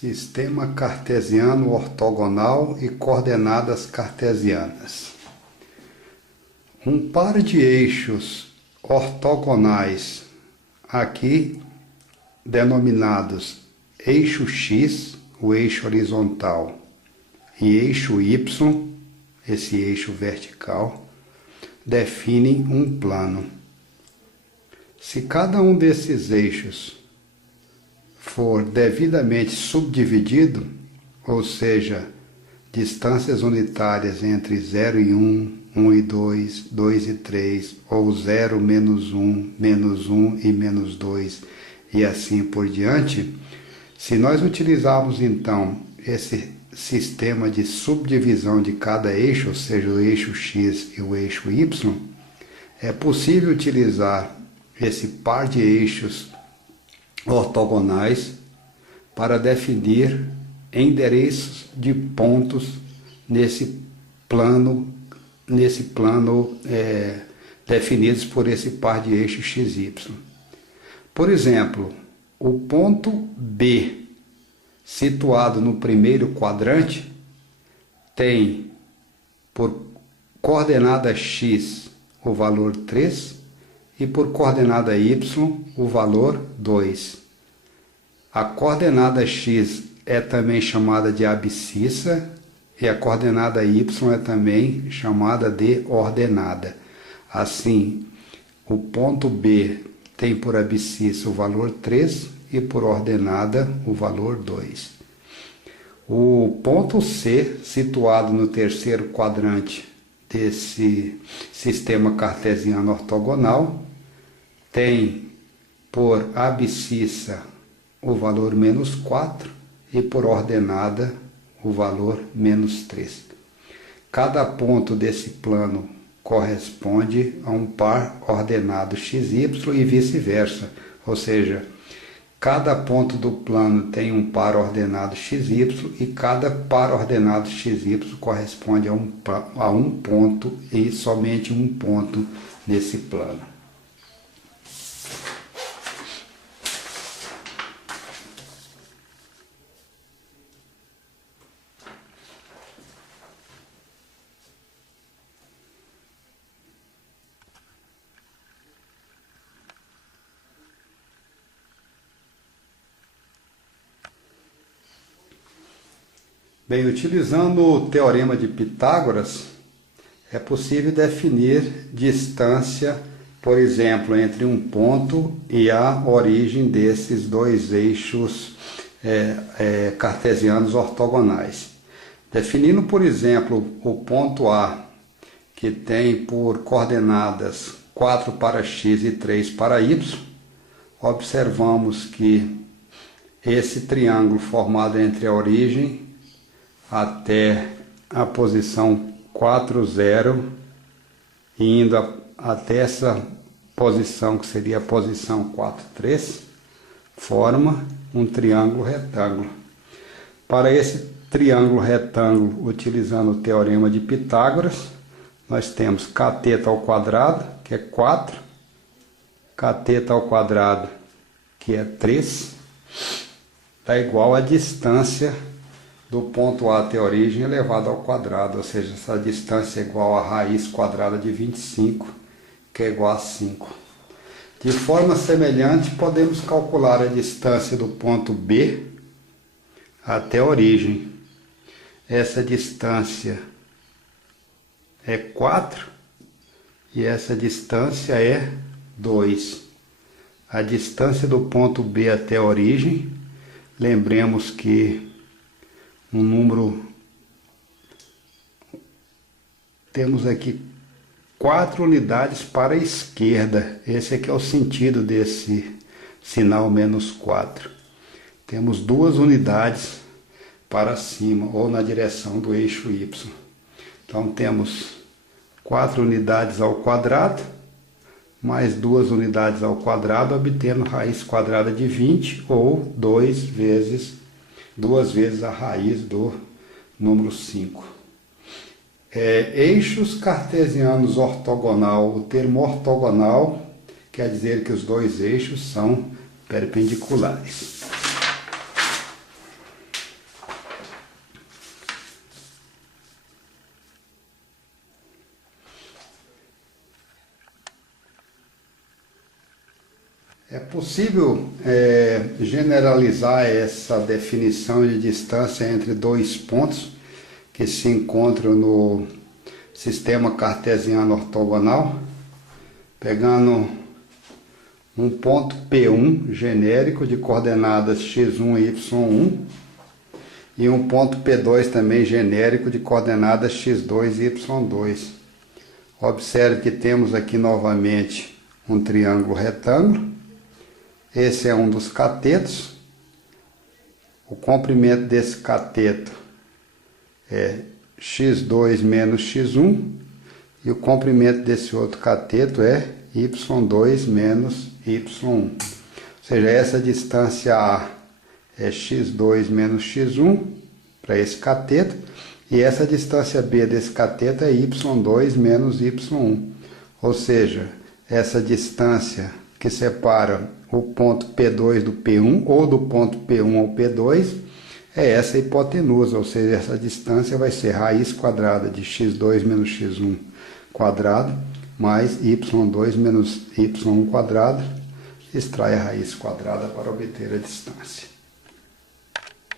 Sistema cartesiano ortogonal e coordenadas cartesianas. Um par de eixos ortogonais, aqui denominados eixo X, o eixo horizontal, e eixo Y, esse eixo vertical, definem um plano. Se cada um desses eixos for devidamente subdividido, ou seja, distâncias unitárias entre 0 e 1, 1 e 2, 2 e 3, ou 0, menos 1 e menos 2, e assim por diante, se nós utilizarmos então esse sistema de subdivisão de cada eixo, ou seja, o eixo X e o eixo Y, é possível utilizar esse par de eixos ortogonais para definir endereços de pontos nesse plano definidos por esse par de eixos XY. Por exemplo, o ponto B, situado no primeiro quadrante, tem por coordenada X o valor 3 e por coordenada Y o valor 2. A coordenada X é também chamada de abscissa e a coordenada Y é também chamada de ordenada. Assim, o ponto B tem por abscissa o valor 3 e por ordenada o valor 2. O ponto C, situado no terceiro quadrante desse sistema cartesiano ortogonal, tem por abscissa o valor menos 4 e por ordenada o valor menos 3. Cada ponto desse plano corresponde a um par ordenado XY e vice-versa, ou seja, cada ponto do plano tem um par ordenado XY e cada par ordenado XY corresponde a um ponto e somente um ponto nesse plano. Bem, utilizando o teorema de Pitágoras, é possível definir distância, por exemplo, entre um ponto e a origem desses dois eixos cartesianos ortogonais. Definindo, por exemplo, o ponto A, que tem por coordenadas 4 para x e 3 para y, observamos que esse triângulo formado entre a origem até a posição 4, 0, indo até essa posição que seria a posição 4, 3, forma um triângulo retângulo. Para esse triângulo retângulo, utilizando o teorema de Pitágoras, nós temos cateto ao quadrado, que é 4, cateto ao quadrado, que é 3, dá igual a distância do ponto A até a origem elevado ao quadrado, ou seja, essa distância é igual a raiz quadrada de 25, que é igual a 5. De forma semelhante, podemos calcular a distância do ponto B até a origem. Essa distância é 4 e essa distância é 2. A distância do ponto B até a origem, lembremos que um número, temos aqui 4 unidades para a esquerda, esse aqui é o sentido desse sinal menos 4. Temos 2 unidades para cima, ou na direção do eixo Y. Então temos 4 unidades ao quadrado, mais 2 unidades ao quadrado, obtendo raiz quadrada de 20, ou 2 vezes a raiz do número 5. Eixos cartesianos ortogonal. O termo ortogonal quer dizer que os dois eixos são perpendiculares. É possível generalizar essa definição de distância entre dois pontos que se encontram no sistema cartesiano ortogonal, pegando um ponto P1 genérico de coordenadas x1 e y1 e um ponto P2 também genérico de coordenadas x2 e y2. Observe que temos aqui novamente um triângulo retângulo. Esse é um dos catetos. O comprimento desse cateto é x2 menos x1 e o comprimento desse outro cateto é y2 menos y1. Ou seja, essa distância A é x2 menos x1 para esse cateto e essa distância B desse cateto é y2 menos y1. Ou seja, essa distância que separa o ponto P2 do P1 ou do ponto P1 ao P2 é essa hipotenusa, ou seja, essa distância vai ser raiz quadrada de x2 menos x1 quadrado mais y2 menos y1 quadrado. Extrai a raiz quadrada para obter a distância.